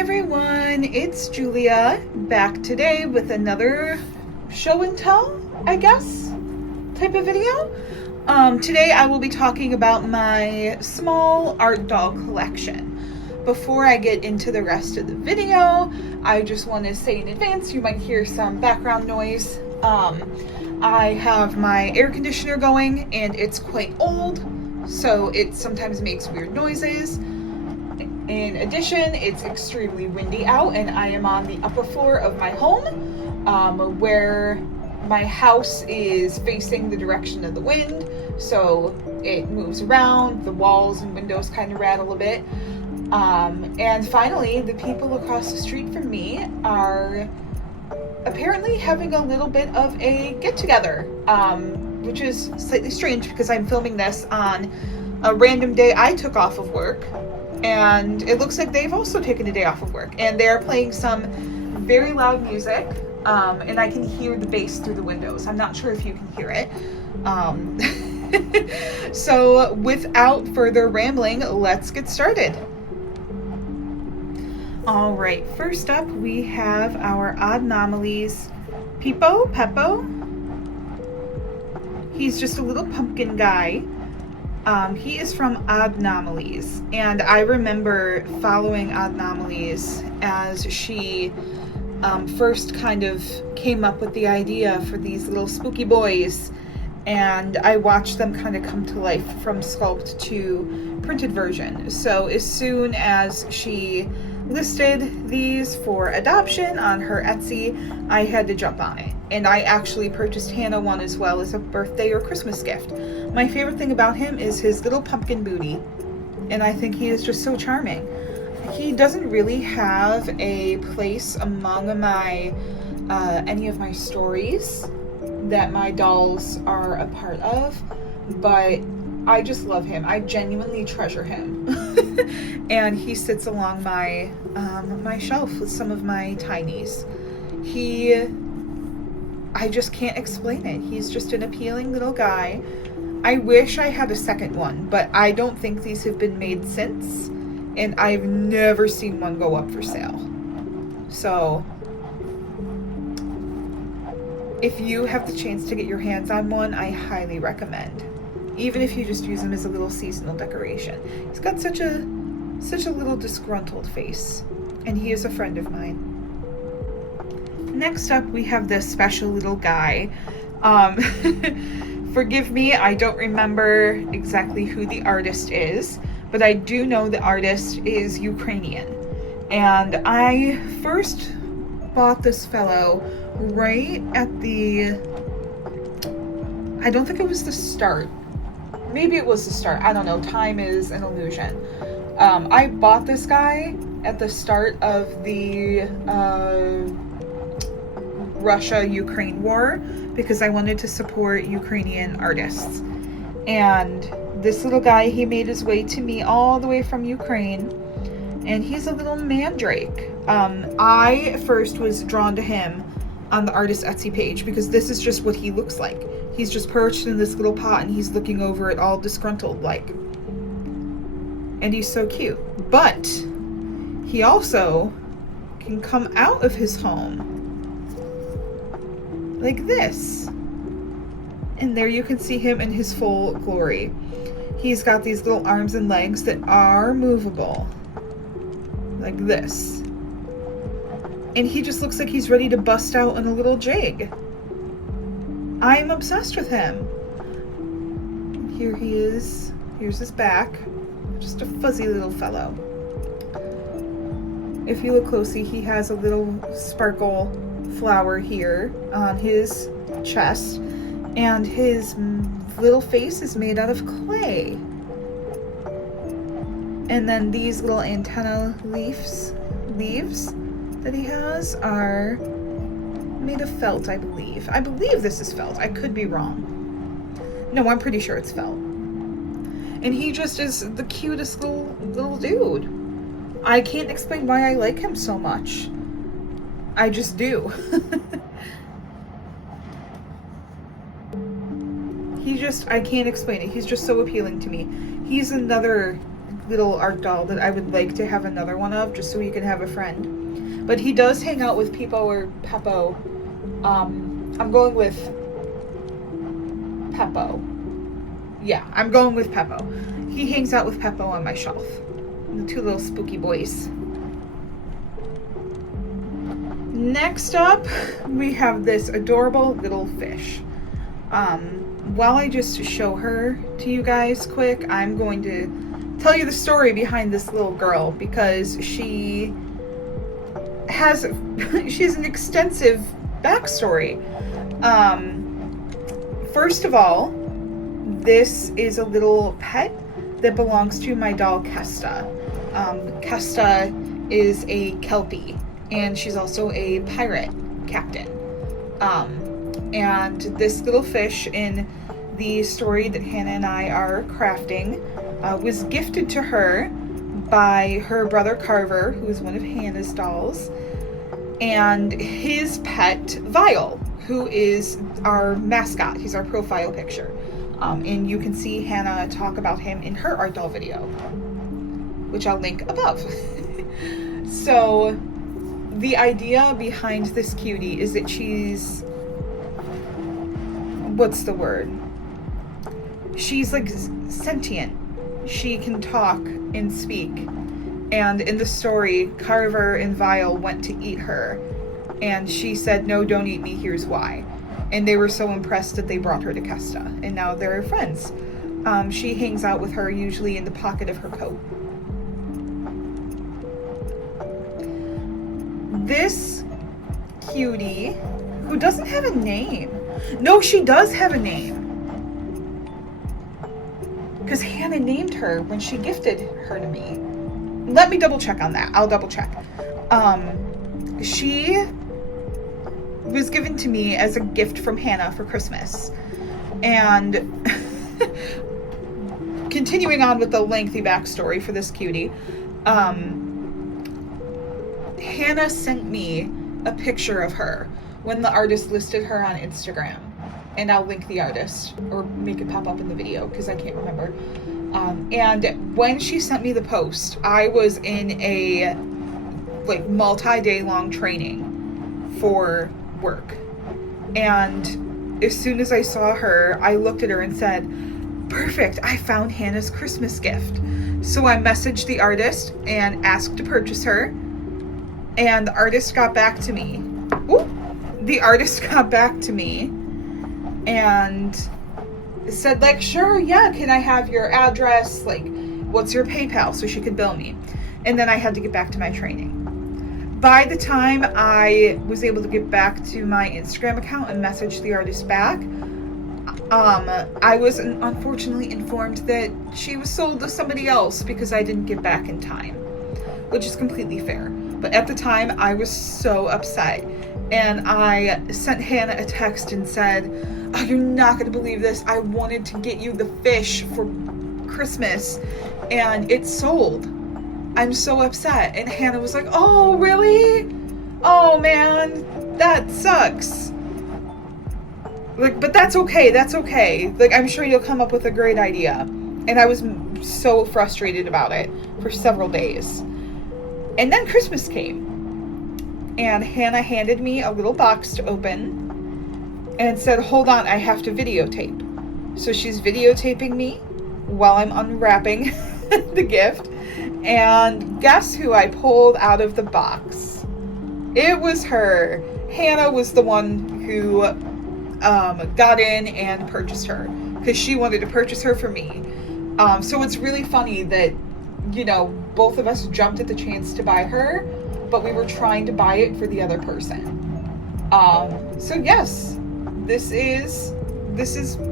everyone, it's Julia back today with another show and tell, I guess, type of video. Today I will be talking about my small art doll collection. Before I get into the rest of the video, I just want to say in advance you might hear some background noise. I have my air conditioner going and it's quite old, so it sometimes makes weird noises. In addition, it's extremely windy out and I am on the upper floor of my home, where my house is facing the direction of the wind, so it moves around, the walls and windows kind of rattle a bit. And finally, the people across the street from me are apparently having a little bit of a get-together, which is slightly strange because I'm filming this on a random day I took off of work. And it looks like they've also taken a day off of work, and they're playing some very loud music, and I can hear the bass through the windows. I'm not sure if you can hear it. So without further rambling, let's get started. All right, first up we have our Odd Anomalies Peppo. He's just a little pumpkin guy. He is from Odd Anomalies, and I remember following Odd Anomalies as she first kind of came up with the idea for these little spooky boys, and I watched them kind of come to life from sculpt to printed version. So as soon as she listed these for adoption on her Etsy, I had to jump on it. And I actually purchased Hannah one as well as a birthday or Christmas gift. My favorite thing about him is his little pumpkin booty, and I think he is just so charming. He doesn't really have a place among my any of my stories that my dolls are a part of, but I just love him. I genuinely treasure him. And he sits along my my shelf with some of my tinies. I just can't explain it. He's just an appealing little guy. I wish I had a second one, but I don't think these have been made since, and I've never seen one go up for sale. So if you have the chance to get your hands on one, I highly recommend. Even if you just use him as a little seasonal decoration. He's got such a little disgruntled face, and he is a friend of mine. Next up, we have this special little guy. Forgive me, I don't remember exactly who the artist is, but I do know the artist is Ukrainian. And I first bought this fellow right at I don't think it was the start. Maybe it was the start. I don't know. Time is an illusion. I bought this guy at the start of the Russia-Ukraine war because I wanted to support Ukrainian artists. And this little guy, he made his way to me all the way from Ukraine, and he's a little mandrake. I first was drawn to him on the artist Etsy page because this is just what he looks like. He's just perched in this little pot and he's looking over it all disgruntled like. And he's so cute. But he also can come out of his home like this. And there you can see him in his full glory. He's got these little arms and legs that are movable. Like this. And he just looks like he's ready to bust out in a little jig. I'm obsessed with him. Here he is. Here's his back. Just a fuzzy little fellow. If you look closely, he has a little sparkle flower here on his chest, and his little face is made out of clay. And then these little antenna leaves that he has are made of felt, I believe. I believe this is felt. I could be wrong. No, I'm pretty sure it's felt. And he just is the cutest little dude. I can't explain why I like him so much. I just do. I can't explain it. He's just so appealing to me. He's another little art doll that I would like to have another one of, just so he can have a friend. But he does hang out with Peepo or Peppo. I'm going with Peppo. Yeah, I'm going with Peppo. He hangs out with Peppo on my shelf. The two little spooky boys. Next up, we have this adorable little fish. While I just show her to you guys quick, I'm going to tell you the story behind this little girl, because she has an extensive backstory. First of all, this is a little pet that belongs to my doll Kesta. Kesta is a Kelpie, and she's also a pirate captain. And this little fish in the story that Hannah and I are crafting was gifted to her by her brother Carver, who is one of Hannah's dolls, and his pet Vile, who is our mascot. He's our profile picture. And you can see Hannah talk about him in her art doll video, which I'll link above. So the idea behind this cutie is that she's, what's the word? She's like sentient. She can talk and speak. And in the story, Carver and Vile went to eat her, and she said, "No, don't eat me, here's why." And they were so impressed that they brought her to Kesta, and now they're friends. She hangs out with her usually in the pocket of her coat. This cutie, who doesn't have a name. No, she does have a name. Because Hannah named her when she gifted her to me. Let me double check on that. I'll double check. She was given to me as a gift from Hannah for Christmas. And continuing on with the lengthy backstory for this cutie, Hannah sent me a picture of her when the artist listed her on Instagram. And I'll link the artist, or make it pop up in the video, because I can't remember. And when she sent me the post, I was in a like multi-day long training for work. And as soon as I saw her, I looked at her and said, "Perfect, I found Hannah's Christmas gift." So I messaged the artist and asked to purchase her. And the artist got back to me. The artist got back to me and said, like, "Sure, yeah, can I have your address? Like, what's your PayPal?" So she could bill me. And then I had to get back to my training. By the time I was able to get back to my Instagram account and message the artist back, I was unfortunately informed that she was sold to somebody else because I didn't get back in time, which is completely fair. But at the time, I was so upset. And I sent Hannah a text and said, "Oh, you're not going to believe this. I wanted to get you the fish for Christmas, and it's sold. I'm so upset." And Hannah was like, "Oh, really? Oh, man, that sucks." Like, but that's okay. That's okay. Like, I'm sure you'll come up with a great idea. And I was so frustrated about it for several days. And then Christmas came. And Hannah handed me a little box to open and said, "Hold on, I have to videotape." So she's videotaping me while I'm unwrapping the gift. And guess who I pulled out of the box? It was her. Hannah was the one who got in and purchased her, because she wanted to purchase her for me. So it's really funny that, you know, both of us jumped at the chance to buy her, but we were trying to buy it for the other person. So yes, this is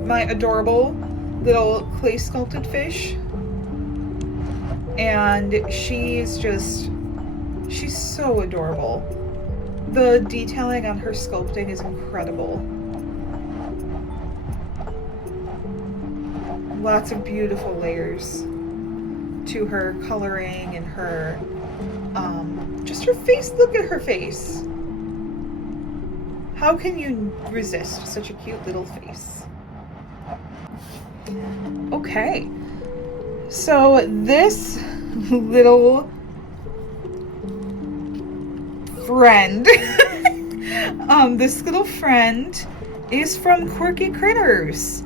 my adorable little clay sculpted fish. And she's so adorable. The detailing on her sculpting is incredible. Lots of beautiful layers to her coloring and her, just her face. Look at her face. How can you resist such a cute little face? Okay. So this little friend, this little friend is from Quirky Critters.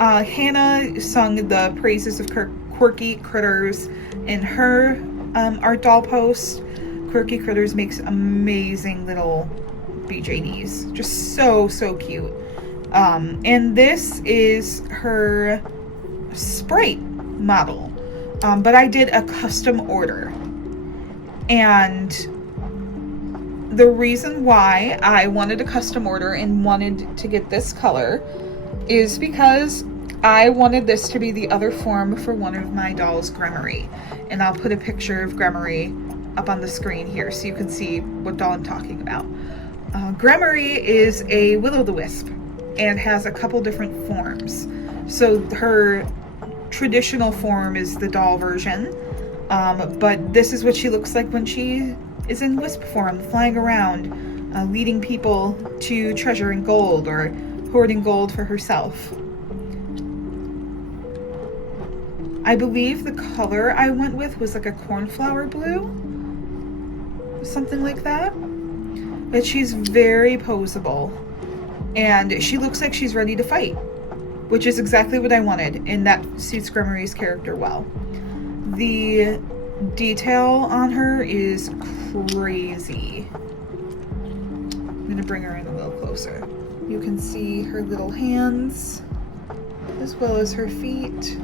Hannah sung the praises of Quirky Critters in her art doll post. Quirky Critters makes amazing little BJDs. Just so, so cute. And this is her Sprite model. But I did a custom order. And the reason why I wanted a custom order and wanted to get this color is because I wanted this to be the other form for one of my dolls, Gremory. And I'll put a picture of Gremory up on the screen here so you can see what doll I'm talking about. Gremory is a will-o'-the-wisp and has a couple different forms. So her traditional form is the doll version, but this is what she looks like when she is in wisp form, flying around, leading people to treasure and gold or hoarding gold for herself. I believe the color I went with was like a cornflower blue, something like that. But she's very poseable, and she looks like she's ready to fight, which is exactly what I wanted, and that suits Gremory's character well. The detail on her is crazy. I'm gonna bring her in a little closer. You can see her little hands as well as her feet.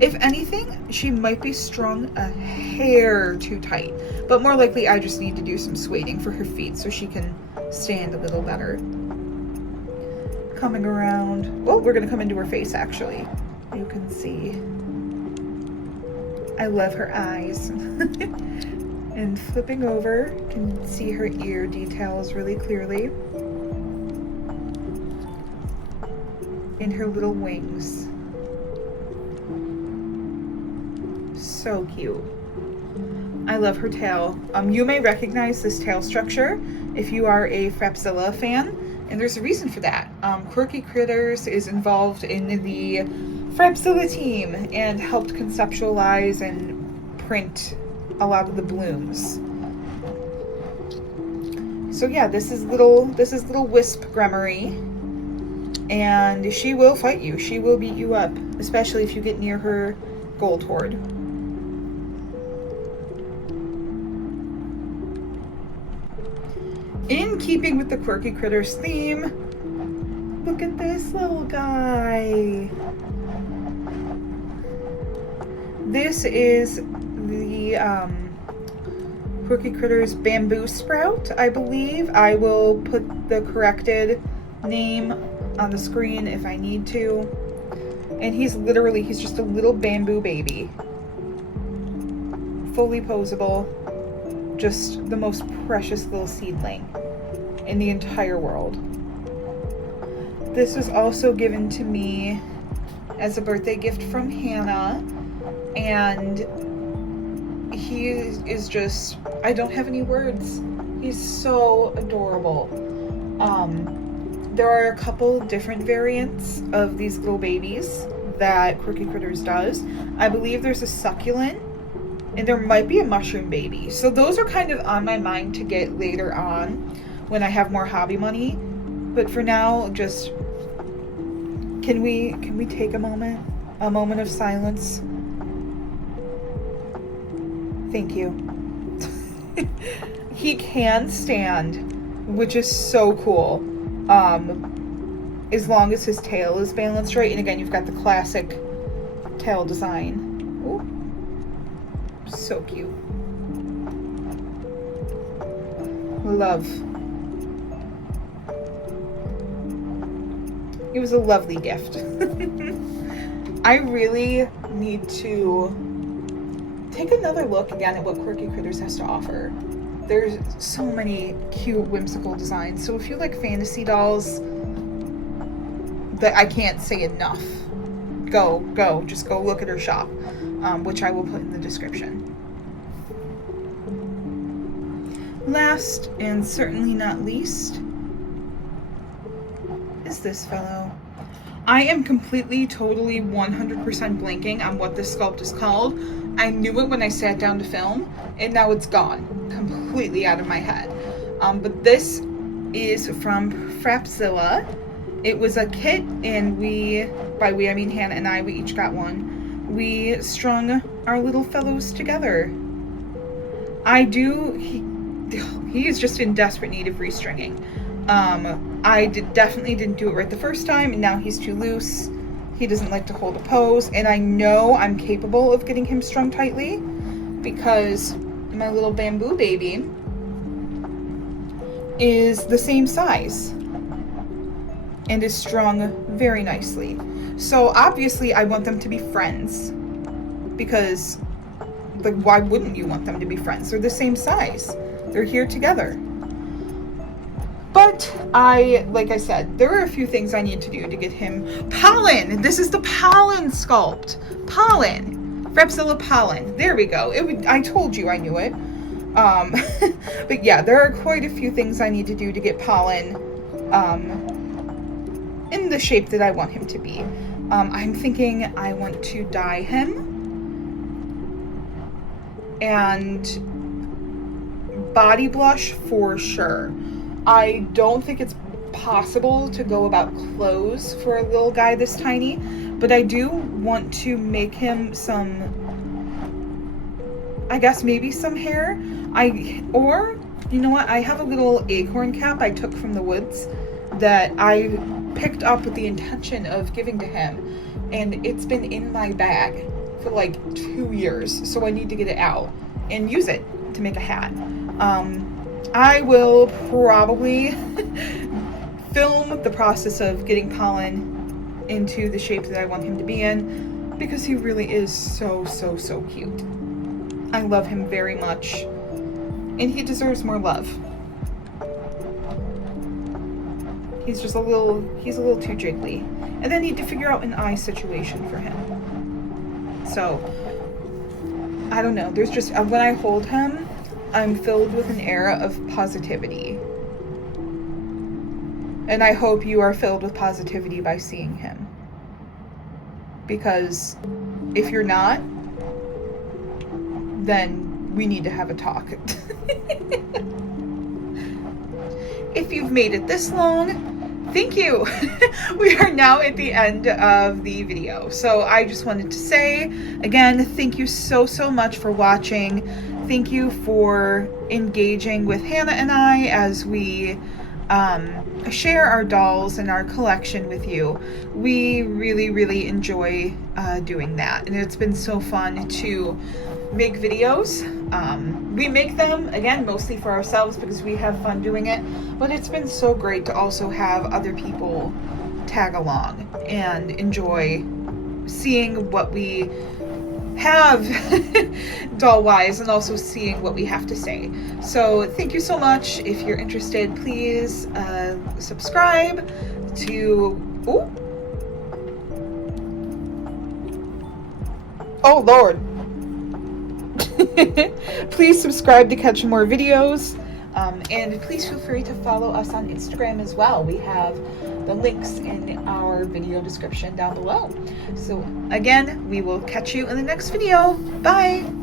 If anything, she might be strung a hair too tight, but more likely I just need to do some sueding for her feet so she can stand a little better. Coming around. Oh, we're gonna come into her face actually. You can see. I love her eyes. And flipping over, you can see her ear details really clearly. And her little wings. So cute. I love her tail. You may recognize this tail structure if you are a Frappzilla fan, and there's a reason for that. Quirky Critters is involved in the Frappzilla team and helped conceptualize and print a lot of the blooms. So yeah, this is little Wisp Gremory, and she will fight you. She will beat you up, especially if you get near her gold hoard. In keeping with the Quirky Critters theme, look at this little guy. This is the Quirky Critters bamboo sprout, I believe. I will put the corrected name on the screen if I need to. And he's just a little bamboo baby. Fully poseable. Just the most precious little seedling in the entire world. This was also given to me as a birthday gift from Hannah, and he is just, I don't have any words. He's so adorable. There are a couple different variants of these little babies that Quirky Critters does. I believe there's a succulent, and there might be a mushroom baby. So those are kind of on my mind to get later on when I have more hobby money. But for now, just can we take a moment of silence? Thank you. He can stand, which is so cool. As long as his tail is balanced right. And again, you've got the classic tail design. Ooh. So cute. Love. It was a lovely gift. I really need to take another look again at what Quirky Critters has to offer. There's so many cute, whimsical designs. So if you like fantasy dolls, that I can't say enough, just go look at her shop, which I will put in the description. Last and certainly not least is this fellow. I am completely, totally, 100% blanking on what this sculpt is called. I knew it when I sat down to film, and now it's gone. Completely out of my head. But this is from Frappzilla. It was a kit, and by we I mean Hannah and I, we each got one. We strung our little fellows together. He is just in desperate need of restringing. I definitely didn't do it right the first time, and now he's too loose. He doesn't like to hold a pose, and I know I'm capable of getting him strung tightly because my little bamboo baby is the same size and is strung very nicely. So obviously I want them to be friends because, like, why wouldn't you want them to be friends? They're the same size. They're here together. But like I said, there are a few things I need to do to get him pollen. This is the pollen sculpt. Pollen. Frappzilla pollen. There we go. I told you I knew it. But yeah, there are quite a few things I need to do to get pollen in the shape that I want him to be. I'm thinking I want to dye him and body blush for sure. I don't think it's possible to go about clothes for a little guy this tiny, but I do want to make him some, I guess maybe some hair. Or, you know what, I have a little acorn cap I took from the woods that I picked up with the intention of giving to him, and it's been in my bag for like 2 years, so I need to get it out and use it to make a hat. I will probably film the process of getting pollen into the shape that I want him to be in because he really is so, so, so cute. I love him very much, and he deserves more love. He's just a little too jiggly. And I need to figure out an eye situation for him. So, I don't know. There's just, when I hold him, I'm filled with an air of positivity. And I hope you are filled with positivity by seeing him. Because if you're not, then we need to have a talk. If you've made it this long, thank you. We are now at the end of the video. So I just wanted to say, again, thank you so, so much for watching. Thank you for engaging with Hannah and I as we share our dolls and our collection with you. We really, really enjoy doing that. And it's been so fun to make videos. We make them, again, mostly for ourselves because we have fun doing it, but it's been so great to also have other people tag along and enjoy seeing what we have doll-wise and also seeing what we have to say. So thank you so much. If you're interested, please subscribe to... Oh Lord. Please subscribe to catch more videos, and please feel free to follow us on Instagram as well. We have the links in our video description down below. So again, we will catch you in the next video. Bye!